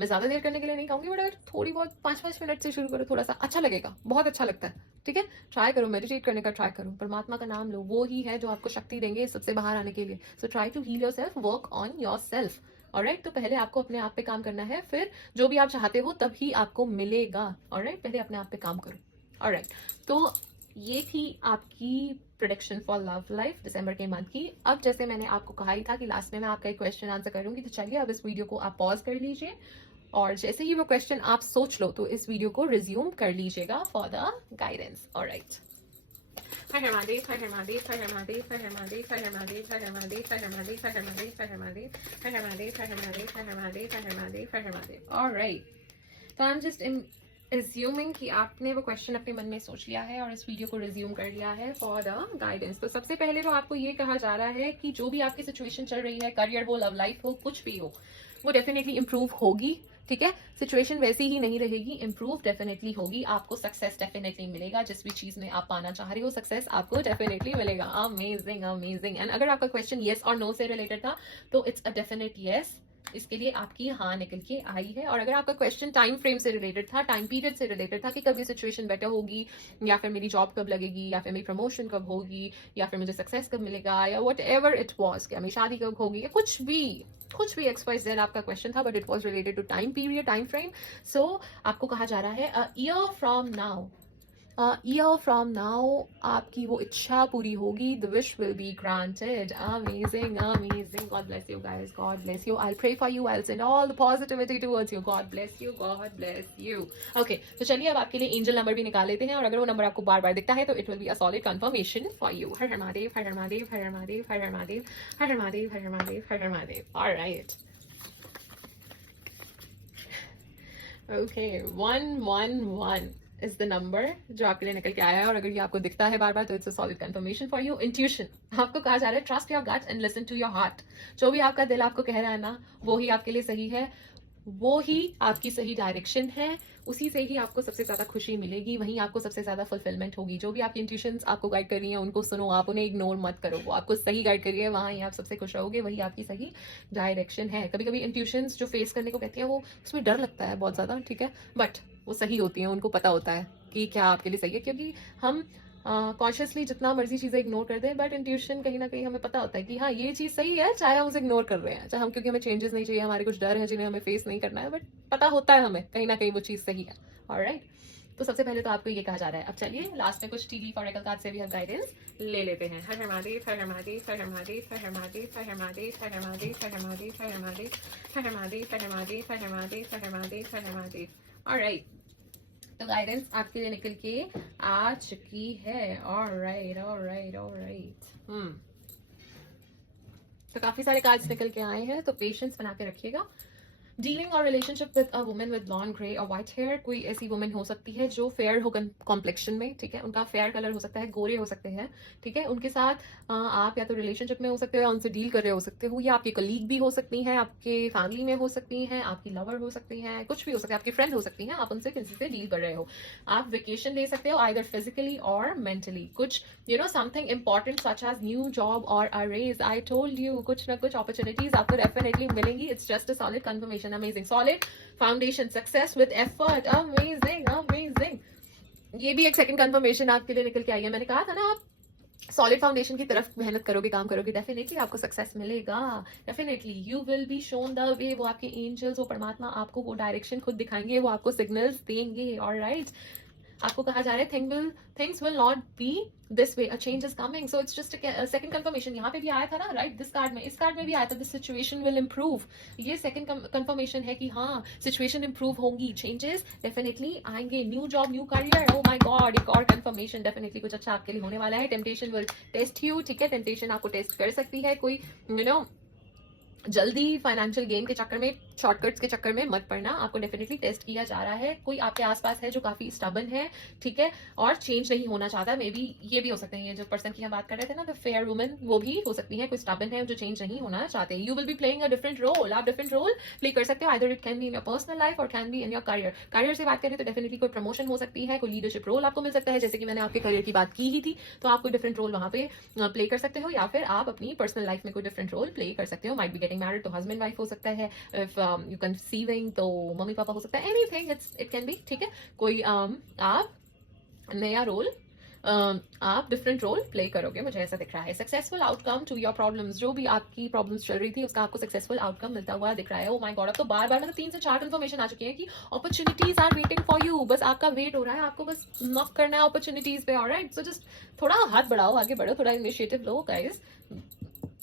मैं ज्यादा देर करने के लिए नहीं कहूंगी, बट अगर थोड़ी बहुत 5-5 मिनट से शुरू करो, थोड़ा सा अच्छा लगेगा, बहुत अच्छा लगता है। ठीक है, ट्राई करो, मेडिटेट करने का ट्राई करो, परमात्मा का नाम लो, वो ही है जो आपको शक्ति देंगे सबसे बाहर आने के लिए। So try to heal yourself, work on yourself. Alright. तो पहले आपको अपने आप पे काम करना है, फिर जो भी आप चाहते हो तभी आपको मिलेगा, ऑलराइट। पहले अपने आप पे काम करो, ऑलराइट। तो ये थी आपकी प्रोडिक्शन फॉर लव लाइफ दिसंबर के मंथ की। अब जैसे मैंने आपको कहा ही था कि लास्ट में मैं आपका एक क्वेश्चन आंसर करूंगी, तो चलिए अब इस वीडियो को आप पॉज कर लीजिए और जैसे ही वो क्वेश्चन आप सोच लो तो इस वीडियो को रिज्यूम कर लीजिएगा for the guidance, alright. Har Har Mahadev, Har Har Mahadev, Har Har Mahadev, Har Har Mahadev, Har Har Mahadev, Har Har Mahadev, Har Har Mahadev, Har Har Mahadev, Har Har Mahadev, Har Har Mahadev, Har Har Mahadev, Har Har Mahadev, Har Har Mahadev, Har Har Mahadev, alright. तो आई एम जस्ट एज्यूमिंग कि आपने वो क्वेश्चन अपने मन में सोच लिया है और इस वीडियो को रिज्यूम कर लिया है फॉर द गाइडेंस। तो सबसे पहले तो आपको ये कहा जा रहा है कि जो भी आपकी सिचुएशन चल रही है, करियर हो, लव लाइफ हो, कुछ भी हो, वो डेफिनेटली इंप्रूव होगी, ठीक है। सिचुएशन वैसी ही नहीं रहेगी, इंप्रूव डेफिनेटली होगी, आपको सक्सेस डेफिनेटली मिलेगा। जिस भी चीज में आप पाना चाह रहे हो सक्सेस आपको डेफिनेटली मिलेगा। Amazing amazing. एंड अगर आपका क्वेश्चन येस और नो से रिलेटेड था तो इट्स अ डेफिनेट येस, इसके लिए आपकी हाँ निकल के आई है। और अगर आपका क्वेश्चन टाइम फ्रेम से रिलेटेड था, टाइम पीरियड से रिलेटेड था कि कब ये सिचुएशन बेटर होगी, या फिर मेरी जॉब कब लगेगी, या फिर मेरी प्रमोशन कब होगी, या फिर मुझे सक्सेस कब मिलेगा, या वट एवर इट वॉज, क्या मेरी शादी कब होगी, या कुछ भी XYZ आपका क्वेश्चन था, but it was related to time period, time frame. So आपको कहा जा रहा है a year from now, year from now आपकी वो इच्छा पूरी होगी, the wish will be granted. Amazing, amazing. God bless you guys, God bless you. I'll pray for you, I'll send all the positivity towards you. God bless you, God bless you. Okay, तो चलिए अब आपके लिए angel number भी निकाल लेते हैं, और अगर वो नंबर आपको बार बार दिखता है तो it will be a solid confirmation for you. Her Har Mahadev, Har Har Mahadev, Har Har Mahadev, Har Har Mahadev, Har Har Mahadev, Har Har Mahadev, Har Har Mahadev. All right. Okay, 111 is the number जो आपके लिए निकल के आया है, और अगर ये आपको दिखता है बार बार तो it's a solid confirmation for you. Intuition, आपको कहा जा रहा है trust your gut and listen to your heart. जो भी आपका दिल आपको कह रहा है ना, वो ही आपके लिए सही है, वो ही आपकी सही डायरेक्शन है, उसी से ही आपको सबसे ज्यादा खुशी मिलेगी, वहीं आपको सबसे ज्यादा फुलफिलमेंट होगी। जो भी आपकी इंट्यूशंस आपको गाइड कर रही हैं उनको सुनो, आप उन्हें इग्नोर मत करो, वो आपको सही गाइड कर रही है, वहां ही आप सबसे खुश रहोगे, वही आपकी सही डायरेक्शन है। कभी कभी इंट्यूशंस जो फेस करने को कहती हैं वो उसमें डर लगता है बहुत ज्यादा, ठीक है, बट वो सही होती हैं, उनको पता होता है कि क्या आपके लिए सही है, क्योंकि हम कॉन्शियसली जितना मर्जी चीजें इग्नोर कर दें, बट इंट्यूशन कहीं ना कहीं हमें पता होता है कि हाँ ये चीज सही है, चाहे हम उसे इग्नोर कर रहे हैं, चाहे हम, क्योंकि हमें चेंजेस नहीं चाहिए, हमारे कुछ डर है जिन्हें हमें फेस नहीं करना है, बट पता होता है हमें कहीं ना कहीं वो चीज सही है, ऑलराइट। तो सबसे पहले तो आपको ये कहा जा रहा है। अब चलिए लास्ट में कुछ टीवी फॉरेकल कार्ड से भी हम गाइडेंस ले लेते हैं। हर हर महादेव, हर हर महादेव, हर हर महादेव, हर हर महादेव, हर हर महादेव, हर हर महादेव, हर हर महादेव, हर हर महादेव, हर हर महादेव, हर हर महादेव, हर हर महादेव, हर हर महादेव, हर हर महादेव, ऑलराइट। तो गाइडेंस आपके लिए निकल के आ चुकी है, ऑलराइट ऑलराइट ऑलराइट। तो काफी सारे कार्ड्स निकल के आए हैं, तो पेशेंस बना के रखिएगा। डीलिंग और relationship with a woman with blonde grey और व्हाइट हेयर, कोई ऐसी वुमन हो सकती है जो फेयर हो कॉम्प्लेक्शन में, ठीक है, उनका फेयर कलर हो सकता है, गोरे हो सकते हैं, ठीक है, उनके साथ आप या तो रिलेशनशिप में हो सकते हो या उनसे डील कर रहे हो सकते हो, या आपके कलीग भी हो सकती हैं, आपके फैमिली में हो सकती हैं, आपकी लवर हो सकती हैं, कुछ भी हो सकता है, आपकी फ्रेंड हो सकती हैं, आप उनसे किसी से डील कर रहे हो। आप वेकेशन ले सकते हो आइदर फिजिकली और मेंटली, कुछ something important such as new job और a raise, I told you कुछ ना कुछ अपॉर्चुनिटीज आपको डेफिनेटली मिलेंगी। It's just a solid confirmation. Amazing, solid foundation, success with effort, amazing amazing। ये भी एक सेकंड कंफर्मेशन आपके लिए निकल के आई है। मैंने कहा था ना, आप सॉलिड फाउंडेशन की तरफ मेहनत करोगे, काम करोगे, डेफिनेटली आपको सक्सेस मिलेगा, definitely you will be shown the way. वो आपके एंजल्स, वो परमात्मा आपको वो डायरेक्शन खुद दिखाएंगे, वो आपको सिग्नल्स देंगे, ऑलराइट। आपको कहा जा रहा है things will not be this way, a change is coming. So it's just second confirmation. यहाँ पे भी आया था ना, राइट, दिस कार्ड में, इस कार्ड में भी आया था, दिस सिचुएशन विल इंप्रूव। ये सेकंड कंफर्मेशन है कि हाँ सिचुएशन इंप्रूव होगी, चेंजेस डेफिनेटली आएंगे, new job, new career. Oh my God, एक और कंफर्मेशन, डेफिनेटली कुछ अच्छा आपके लिए होने वाला है। टेम्पटेशन विल टेस्ट यू, ठीक है, टेम्पटेशन आपको टेस्ट कर सकती है। कोई जल्दी फाइनेंशियल गेन के चक्कर में, शॉर्टकट्स के चक्कर में मत पड़ना, आपको डेफिनेटली टेस्ट किया जा रहा है। कोई आपके आसपास है जो काफी स्टबन है, ठीक है, और चेंज नहीं होना चाहता। मे बी ये भी हो सकते हैं, ये जो पर्सन की हम बात कर रहे थे ना, द फेयर वुमन, वो भी हो सकती है, कोई स्टबन है जो चेंज नहीं होना चाहते। You will be playing a different role, आप डिफरेंट रोल प्ले कर सकते हो, either it can be in your personal life और can be in your career. Career से बात करें तो डेफिनेटली कोई प्रमोशन हो सकती है, कोई लीडरशिप रोल आपको मिल सकता है, जैसे कि मैंने आपके करियर की बात की ही थी, तो आप कोई डिफरेंट रोल वहां पे प्ले कर सकते हो, या फिर आप अपनी पर्सनल लाइफ में कोई डिफरेंट रोल प्ले कर सकते हो। माइट बी गेटिंग मैरिड, तो हस्बैंड वाइफ हो सकता है, इफ यू कंसीविंग तो मम्मी पापा हो सकता है, एनीथिंग इट कैन बी, ठीक है। कोई आप नया रोल आप डिफरेंट रोल प्ले करोगे, मुझे ऐसा दिख रहा है। Successful outcome to your problems, जो भी आपकी प्रॉब्लम्स चल रही थी उसका आपको सक्सेसफुल आउटकम मिलता हुआ दिख रहा है। ओ माय गॉड, अब तो बार बार मतलब 3 से 4 कंफर्मेशन आ चुकी है कि opportunities are waiting for you. बस आपका वेट हो रहा है, आपको बस नॉक करना है अपॉर्चुनिटीज पे। ऑलराइट, सो जस्ट थोड़ा हाथ बढ़ाओ, आगे बढ़ो, थोड़ा इनिशिएटिव लो guys.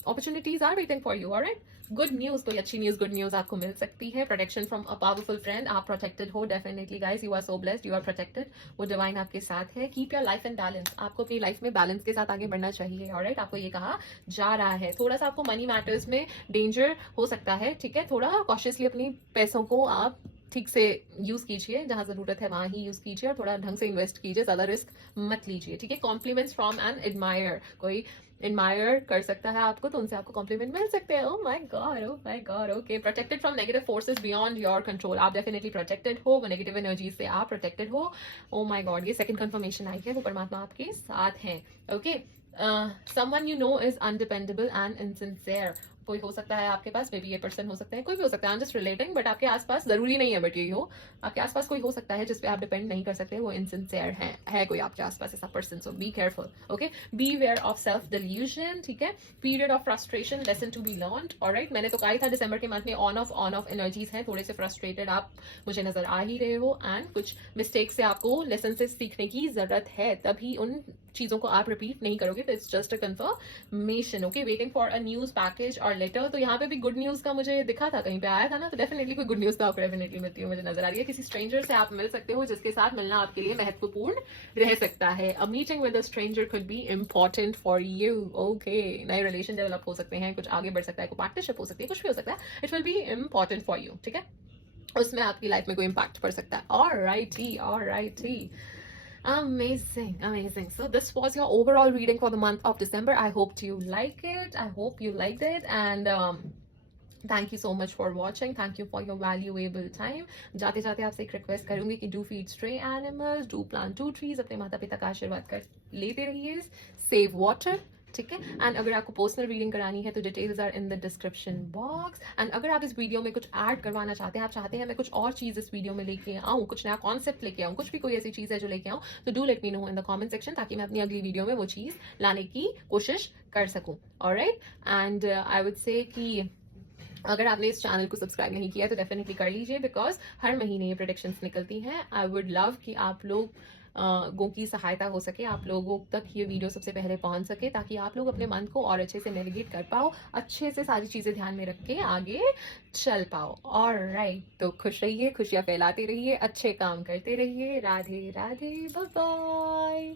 Opportunities are waiting for you. Alright, good news, कोई अच्छी न्यूज, गुड न्यूज आपको मिल सकती है। Protection from a powerful friend, आप प्रोटेक्टेड हो definitely guys, you are so blessed, you are protected, वो डिवाइन आपके साथ है। Keep your life in balance, आपको अपनी लाइफ में बैलेंस के साथ आगे बढ़ना चाहिए। ऑलराइट, आपको ये कहा जा रहा है। थोड़ा सा आपको मनी मैटर्स में डेंजर हो सकता है, ठीक है, थोड़ा कॉशियसली अपनी पैसों को आप ठीक से यूज कीजिए, जहां जरूरत है वहां ही यूज कीजिए, और थोड़ा ढंग से इन्वेस्ट कीजिए, ज्यादा रिस्क मत लीजिए, ठीक है। कॉम्प्लीमेंट्स फ्रॉम एन एडमायर, कोई एडमायर कर सकता है आपको, तो उनसे आपको कॉम्प्लीमेंट मिल सकते हैं। Oh my God, okay. Protected from negative forces beyond your control, आप डेफिनेटली प्रोटेक्टेड हो, वो नेगेटिव एनर्जीज से आप प्रोटेक्टेड हो। ओह माय गॉड, ये सेकंड कंफर्मेशन आई है, वो परमात्मा आपके साथ है। Okay, someone you know is undependable and insincere, कोई हो सकता है आपके पास, मे बी ये पर्सन हो सकता है, कोई भी हो सकता है, I am just relating, but आपके आसपास, जरूरी नहीं है बट यही हो, आपके आसपास कोई हो सकता है जिसपे आप डिपेंड नहीं कर सकते, वो इनसिंसियर है कोई आपके आसपास ऐसा person, so be careful. Okay, beware of self delusion, ठीक है। Period of frustration, lesson to be learned. Alright, मैंने तो कहा ही था दिसंबर के मंथ में ऑन ऑफ एनर्जीज हैं, थोड़े से फ्रस्ट्रेटेड आप मुझे नजर आ ही रहे हो, एंड कुछ मिस्टेक से आपको लेसन से सीखने की जरूरत है, तभी उन चीजों को आप रिपीट नहीं करोगे, तो it's just a confirmation. Okay, waiting for a news, package और लेटर, तो यहाँ पे भी गुड न्यूज का मुझे दिखा था, कहीं पे आया था ना, तो डेफिनेटली कोई गुड न्यूज तो आपको डेफिनेटली मिलती है, मुझे नजर आ रही है। किसी स्ट्रेंजर से आप मिल सकते हो जिसके साथ मिलना आपके लिए महत्वपूर्ण रह सकता है। A meeting with a stranger could be important for you. Okay, नए रिलेशन डेवलप हो सकते हैं, कुछ आगे बढ़ सकता है, कोई पार्टनरशिप हो सकती है, कुछ भी हो सकता है, it will be important for you, ठीक है, उसमें आपकी लाइफ में कोई इम्पैक्ट पड़ सकता है। Alrighty, amazing, so this was your overall reading for the month of December. I hope you liked it, and thank you so much for watching, thank you for your valuable time. जाते जाते आपसे एक request करूंगी कि do feed stray animals, do plant 2 trees, अपने माता पिता का आशीर्वाद कर लेते रहिए, save water, ठीक है। एंड अगर आपको पर्सनल रीडिंग करानी है तो details are in the description box. And अगर आप इस वीडियो में कुछ ऐड करवाना चाहते हैं, आप चाहते हैं मैं कुछ और चीज इस वीडियो में लेके आऊँ, कुछ नया कॉन्सेप्ट लेके आऊँ, कुछ भी कोई ऐसी चीज है जो लेके आऊँ, तो do let me know in the comment section, ताकि मैं अपनी अगली वीडियो में वो चीज लाने की कोशिश कर सकूँ। Alright, and I would say कि अगर आपने इस चैनल को सब्सक्राइब नहीं किया तो डेफिनेटली कर लीजिए, बिकॉज हर महीने ये प्रेडिक्शंस निकलती हैं। आई वुड लव कि आप लोग गो की सहायता हो सके, आप लोगों तक ये वीडियो सबसे पहले पहुंच सके, ताकि आप लोग अपने मन को और अच्छे से नेविगेट कर पाओ, अच्छे से सारी चीजें ध्यान में रख के आगे चल पाओ। ऑलराइट, तो खुश रहिए, खुशियां फैलाते रहिए, अच्छे काम करते रहिए। Radhe Radhe, bye bye.